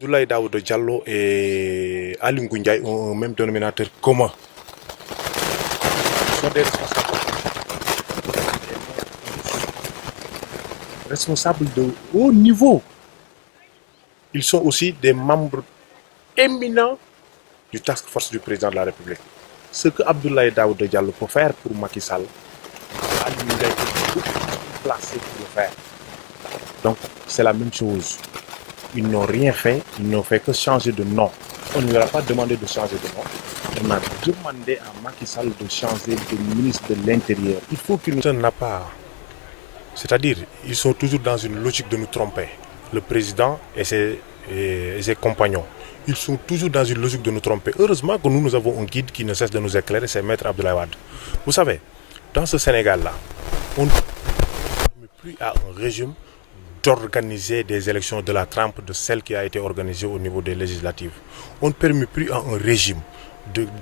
Abdoulaye Daouda Diallo et Ali Ndiaye ont un même dénominateur commun. Ils sont des responsables de haut niveau. Ils sont aussi des membres éminents du task force du président de la République. Ce que Abdoulaye Daouda Diallo peut faire pour Macky Sall, Ali Ndiaye est beaucoup plus placé pour le faire. Donc c'est la même chose. Ils n'ont rien fait, ils n'ont fait que changer de nom. On ne leur a pas demandé de changer de nom. On a demandé à Macky Sall de changer de ministre de l'Intérieur. Il faut qu'il ne n'a pas. C'est-à-dire, ils sont toujours dans une logique de nous tromper. Le président et ses compagnons. Ils sont toujours dans une logique de nous tromper. Heureusement que nous avons un guide qui ne cesse de nous éclairer, c'est Maître Abdoulaye Wade. Vous savez, dans ce Sénégal-là, on ne permet plus à un régime d'organiser des élections de la trempe de celle qui a été organisée au niveau des législatives. On ne permet plus à un régime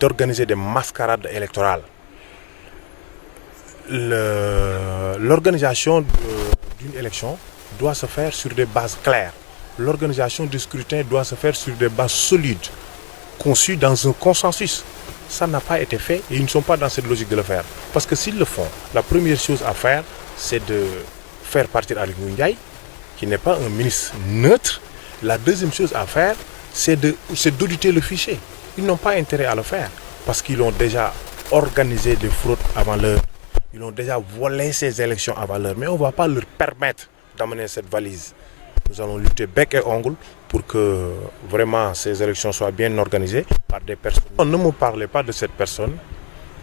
d'organiser des mascarades électorales. L'organisation d'une élection doit se faire sur des bases claires. L'organisation du scrutin doit se faire sur des bases solides, conçues dans un consensus. Ça n'a pas été fait et ils ne sont pas dans cette logique de le faire. Parce que s'ils le font, la première chose à faire, c'est de faire partir Ali Ndiaye, qui n'est pas un ministre neutre. La deuxième chose à faire, c'est d'auditer le fichier. Ils n'ont pas intérêt à le faire parce qu'ils ont déjà organisé des fraudes avant l'heure. Ils ont déjà volé ces élections avant l'heure. Mais on ne va pas leur permettre d'amener cette valise. Nous allons lutter bec et ongle pour que vraiment ces élections soient bien organisées par des personnes. Ne me parlez pas de cette personne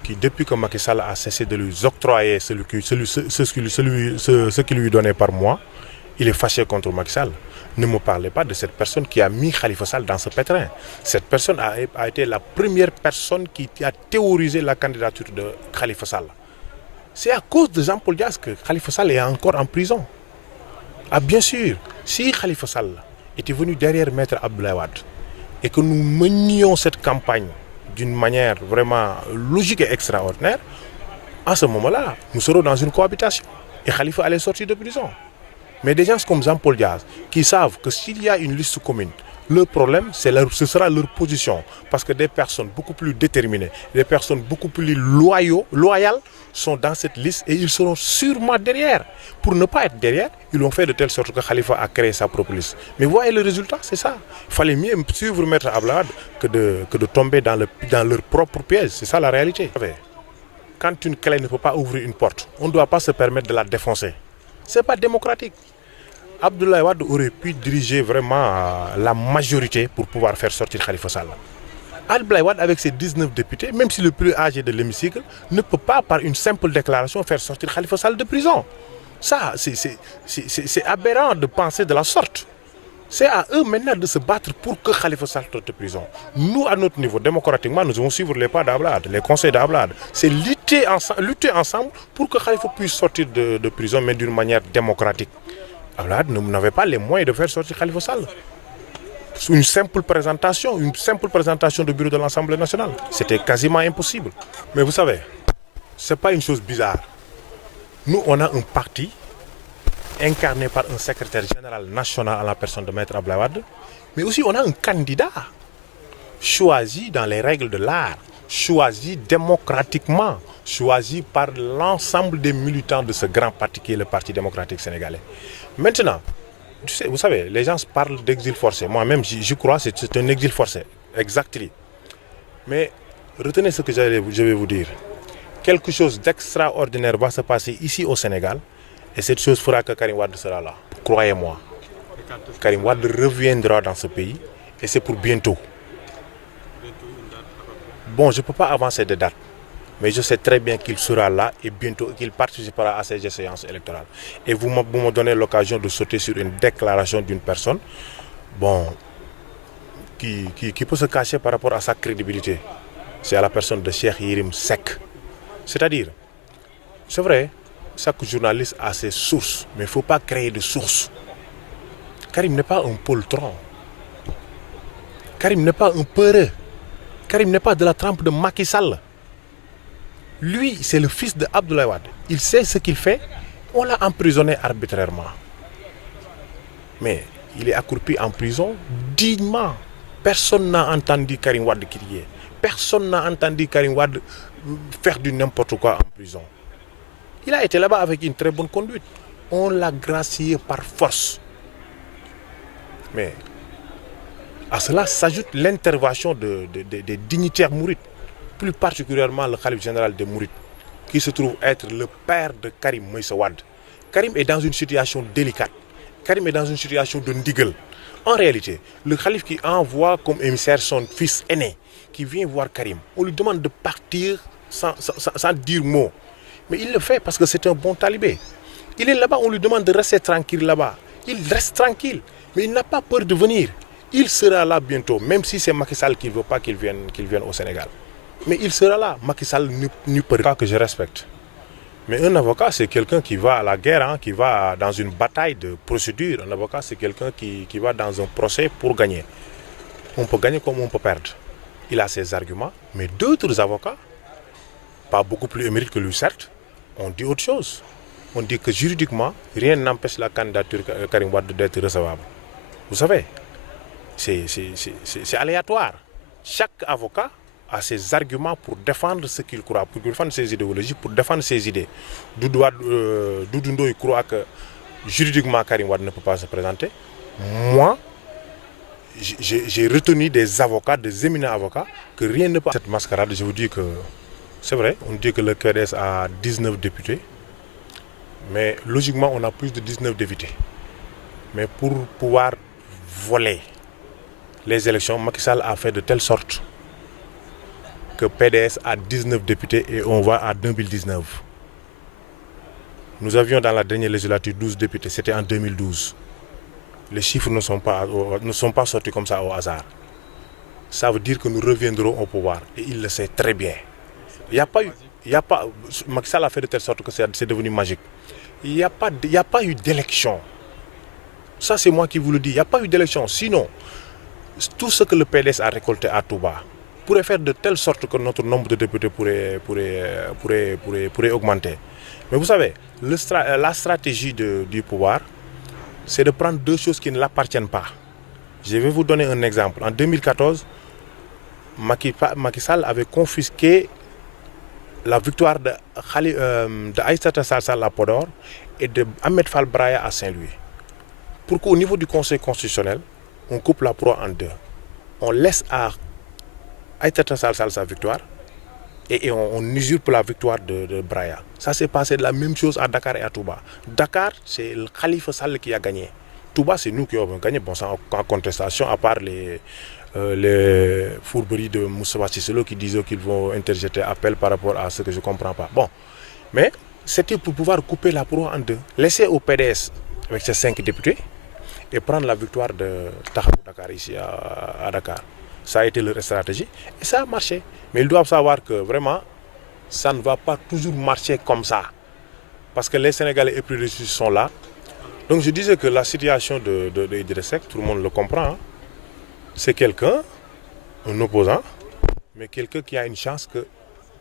qui, depuis que Macky Sall a cessé de lui octroyer ce qu'il lui donnait par mois, il est fâché contre Macky Sall. Ne me parlez pas de cette personne qui a mis Khalifa Sall dans ce pétrin. Cette personne a été la première personne qui a théorisé la candidature de Khalifa Sall. C'est à cause de Jean-Paul Diaz que Khalifa Sall est encore en prison. Ah bien sûr, si Khalifa Sall était venu derrière Maître Abdoulaye Wade et que nous menions cette campagne d'une manière vraiment logique et extraordinaire, à ce moment-là, nous serons dans une cohabitation et Khalifa allait sortir de prison. Mais des gens comme Jean-Paul Diaz qui savent que s'il y a une liste commune, le problème, ce sera leur position. Parce que des personnes beaucoup plus déterminées, des personnes beaucoup plus loyales sont dans cette liste et ils seront sûrement derrière. Pour ne pas être derrière, ils l'ont fait de telle sorte que Khalifa a créé sa propre liste. Mais voyez le résultat, c'est ça. Il fallait mieux suivre Maître Abdoulaye que de tomber dans leur propre piège. C'est ça la réalité. Quand une clé ne peut pas ouvrir une porte, on ne doit pas se permettre de la défoncer. Ce n'est pas démocratique. Abdoulaye Wade aurait pu diriger vraiment la majorité pour pouvoir faire sortir Khalifa Sall. Abdoulaye Wade, avec ses 19 députés, même si le plus âgé de l'hémicycle, ne peut pas, par une simple déclaration, faire sortir Khalifa Sall de prison. Ça, c'est aberrant de penser de la sorte. C'est à eux maintenant de se battre pour que Khalifa Sall sorte de prison. Nous, à notre niveau, démocratiquement, nous devons suivre les pas d'Abdoulaye Wade, les conseils d'Abdoulaye Wade. C'est lutter ensemble pour que Khalifa puisse sortir de prison, mais d'une manière démocratique. Abdoulaye Wade n'avait pas les moyens de faire sortir Khalifa Sall. Une simple présentation du bureau de l'Assemblée nationale. C'était quasiment impossible. Mais vous savez, ce n'est pas une chose bizarre. Nous, on a un parti incarné par un secrétaire général national à la personne de Maître Abdoulaye Wade, mais aussi on a un candidat choisi dans les règles de l'art, choisi démocratiquement, choisi par l'ensemble des militants de ce grand parti qui est le Parti démocratique sénégalais. Maintenant, vous savez, les gens parlent d'exil forcé. Moi-même, je crois que c'est un exil forcé, exactement. Mais retenez ce que je vais vous dire. Quelque chose d'extraordinaire va se passer ici au Sénégal et cette chose fera que Karim Wade sera là. Croyez-moi. Karim Wade reviendra dans ce pays et c'est pour bientôt. Bon, je ne peux pas avancer de date, mais je sais très bien qu'il sera là et bientôt qu'il participera à ces séances électorales. Et vous me donnez l'occasion de sauter sur une déclaration d'une personne qui peut se cacher par rapport à sa crédibilité. C'est à la personne de Cheikh Yérim Seck. C'est-à-dire, c'est vrai, chaque journaliste a ses sources, mais il ne faut pas créer de sources. Karim n'est pas un poltron. Karim n'est pas un peureux. Karim n'est pas de la trempe de Macky Sall. Lui, c'est le fils de Abdoulaye Wade. Il sait ce qu'il fait. On l'a emprisonné arbitrairement. Mais il est accroupi en prison dignement. Personne n'a entendu Karim Wade crier. Personne n'a entendu Karim Wade faire du n'importe quoi en prison. Il a été là-bas avec une très bonne conduite. On l'a gracié par force. Mais à cela s'ajoute l'intervention des dignitaires mourides, plus particulièrement le khalife général des mourides, qui se trouve être le père de Karim Meïssa Wade. Karim est dans une situation délicate. Karim est dans une situation de ndigal. En réalité, le khalife qui envoie comme émissaire son fils aîné, qui vient voir Karim, on lui demande de partir sans dire mot. Mais il le fait parce que c'est un bon talibé. Il est là-bas, on lui demande de rester tranquille là-bas. Il reste tranquille, mais il n'a pas peur de venir. Il sera là bientôt, même si c'est Macky Sall qui ne veut pas qu'il vienne au Sénégal. Mais il sera là. Macky Sall n'y peut pas que je respecte. Mais un avocat, c'est quelqu'un qui va à la guerre, hein, qui va dans une bataille de procédure. Un avocat, c'est quelqu'un qui va dans un procès pour gagner. On peut gagner comme on peut perdre. Il a ses arguments, mais d'autres avocats, pas beaucoup plus émérites que lui certes, on dit autre chose. On dit que juridiquement, rien n'empêche la candidature de Karim Wade d'être recevable. Vous savez, c'est aléatoire. Chaque avocat a ses arguments pour défendre ce qu'il croit, pour défendre ses idéologies, pour défendre ses idées. Doudou Ndoye croit que juridiquement Karim Wade ne peut pas se présenter. Moi, j'ai retenu des avocats, des éminents avocats, que rien ne peut. Cette mascarade, je vous dis que c'est vrai, on dit que le PDS a 19 députés, mais logiquement on a plus de 19 députés. Mais pour pouvoir voler les élections, Macky Sall a fait de telle sorte que PDS a 19 députés et on va à 2019. Nous avions dans la dernière législature 12 députés, c'était en 2012. Les chiffres ne sont pas sortis comme ça au hasard. Ça veut dire que nous reviendrons au pouvoir et il le sait très bien. Macky Sall a fait de telle sorte que c'est devenu magique. Il n'y a pas eu d'élection. Ça c'est moi qui vous le dis, il n'y a pas eu d'élection. Sinon, tout ce que le PDS a récolté à Touba pourrait faire de telle sorte que notre nombre de députés pourrait augmenter. Mais vous savez, la stratégie du pouvoir, c'est de prendre deux choses qui ne l'appartiennent pas. Je vais vous donner un exemple. En 2014, Macky Sall avait confisqué la victoire de Aïssata Tall Sall à Podor et de Ahmed Fall Braya à Saint-Louis. Pour qu'au niveau du Conseil constitutionnel, on coupe la proie en deux. On laisse à Aïssata Tall Sall sa victoire et on usurpe la victoire de Braya. Ça s'est passé de la même chose à Dakar et à Touba. Dakar, c'est le Khalifa Sall qui a gagné. Touba, c'est nous qui avons gagné, bon, sans en contestation, à part les fourberies de Moustapha Cissé Lo qui disaient qu'ils vont interjeter appel par rapport à ce que je ne comprends pas. Bon, mais c'était pour pouvoir couper la proie en deux. Laisser au PDS avec ses 5 députés et prendre la victoire de Tahabou Dakar ici à Dakar. Ça a été leur stratégie et ça a marché. Mais ils doivent savoir que vraiment, ça ne va pas toujours marcher comme ça. Parce que les Sénégalais épris sont là. Donc je disais que la situation de Idriss Seck, tout le monde le comprend, hein. C'est quelqu'un, un opposant, mais quelqu'un qui a une chance que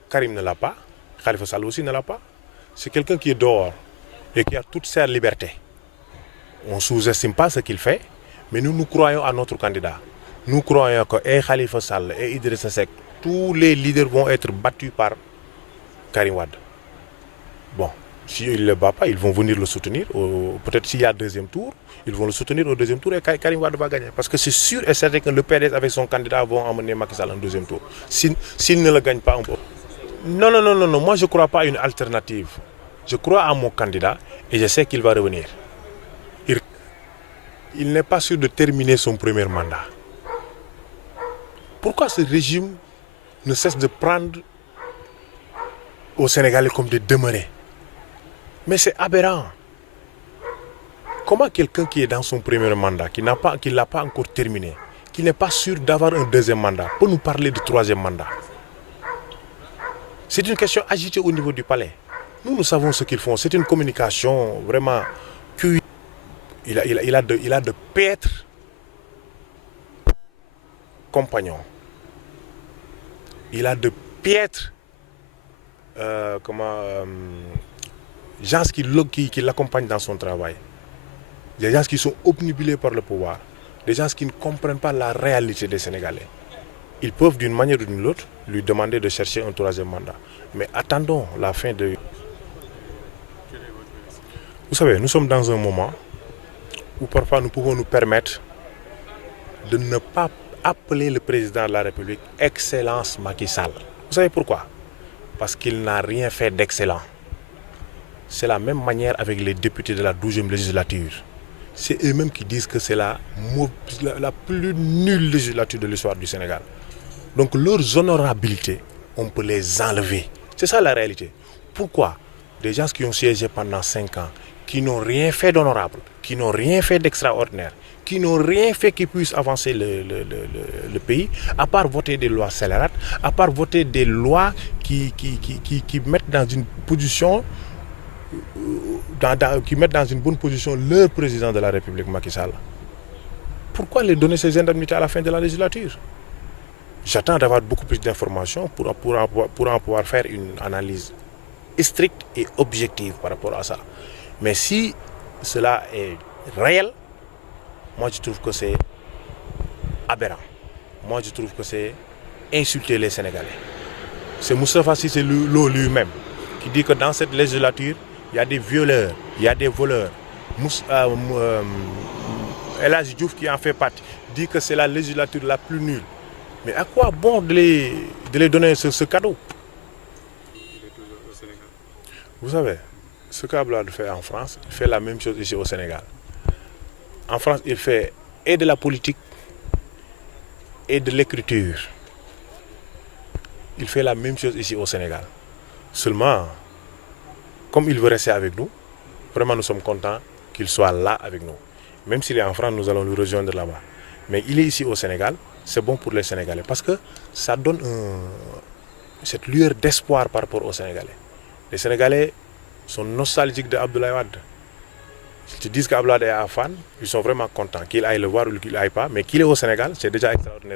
Karim ne l'a pas, Khalifa Sall aussi ne l'a pas. C'est quelqu'un qui est dehors et qui a toute sa liberté. On ne sous-estime pas ce qu'il fait, mais nous croyons à notre candidat. Nous croyons que Khalifa Sall et Idriss Seck, tous les leaders vont être battus par Karim Wade. Bon, s'il ne le bat pas, ils vont venir le soutenir. Peut-être s'il y a deuxième tour, ils vont le soutenir au deuxième tour et Karim Wade va gagner. Parce que c'est sûr et certain que le PDS avec son candidat vont emmener Macky Sall en deuxième tour. S'il ne le gagne pas, on peut... Non, moi je ne crois pas à une alternative. Je crois à mon candidat et je sais qu'il va revenir. Il n'est pas sûr de terminer son premier mandat. Pourquoi ce régime ne cesse de prendre aux Sénégalais comme des demeurés? Mais c'est aberrant. Comment quelqu'un qui est dans son premier mandat, qui ne l'a pas encore terminé, qui n'est pas sûr d'avoir un deuxième mandat, peut nous parler de troisième mandat? C'est une question agitée au niveau du palais. Nous savons ce qu'ils font. C'est une communication vraiment... Il a de piètres compagnons. Il a de piètres gens qui l'accompagnent dans son travail. des gens qui sont obnubilés par le pouvoir, des gens qui ne comprennent pas la réalité des Sénégalais. Ils peuvent d'une manière ou d'une autre lui demander de chercher un troisième mandat. Mais attendons la fin de... Vous savez, nous sommes dans un moment où parfois nous pouvons nous permettre de ne pas appeler le président de la République Excellence Macky Sall. Vous savez pourquoi? Parce qu'il n'a rien fait d'excellent. C'est la même manière avec les députés de la 12e législature. C'est eux-mêmes qui disent que c'est la plus nulle législature de l'histoire du Sénégal. Donc leurs honorabilités, on peut les enlever. C'est ça la réalité. Pourquoi? Des gens qui ont siégé pendant 5 ans, qui n'ont rien fait d'honorable, qui n'ont rien fait d'extraordinaire, qui n'ont rien fait qui puisse avancer le pays, à part voter des lois scélérates, à part voter des lois qui mettent dans une position, qui mettent dans une bonne position leur président de la République, Macky Sall. Pourquoi leur donner ces indemnités à la fin de la législature? J'attends d'avoir beaucoup plus d'informations pour en pouvoir faire une analyse stricte et objective par rapport à ça. Mais si cela est réel, moi je trouve que c'est aberrant. Moi je trouve que c'est insulter les Sénégalais. C'est Moustapha Cissé Lo lui-même qui dit que dans cette législature, il y a des violeurs, il y a des voleurs. El Hadji Diouf qui en fait partie dit que c'est la législature la plus nulle. Mais à quoi bon de les donner ce cadeau? Vous savez, ce qu'Abdoulaye fait en France, il fait la même chose ici au Sénégal. En France, il fait et de la politique et de l'écriture. Il fait la même chose ici au Sénégal. Seulement, comme il veut rester avec nous, vraiment nous sommes contents qu'il soit là avec nous. Même s'il est en France, nous allons le rejoindre là-bas. Mais il est ici au Sénégal, c'est bon pour les Sénégalais parce que ça donne cette lueur d'espoir par rapport aux Sénégalais. Les Sénégalais sont nostalgiques de Abdoulaye Wade. Ils te disent qu'Abdoulaye est à fan, ils sont vraiment contents qu'il aille le voir ou qu'il aille pas, mais qu'il est au Sénégal, c'est déjà extraordinaire.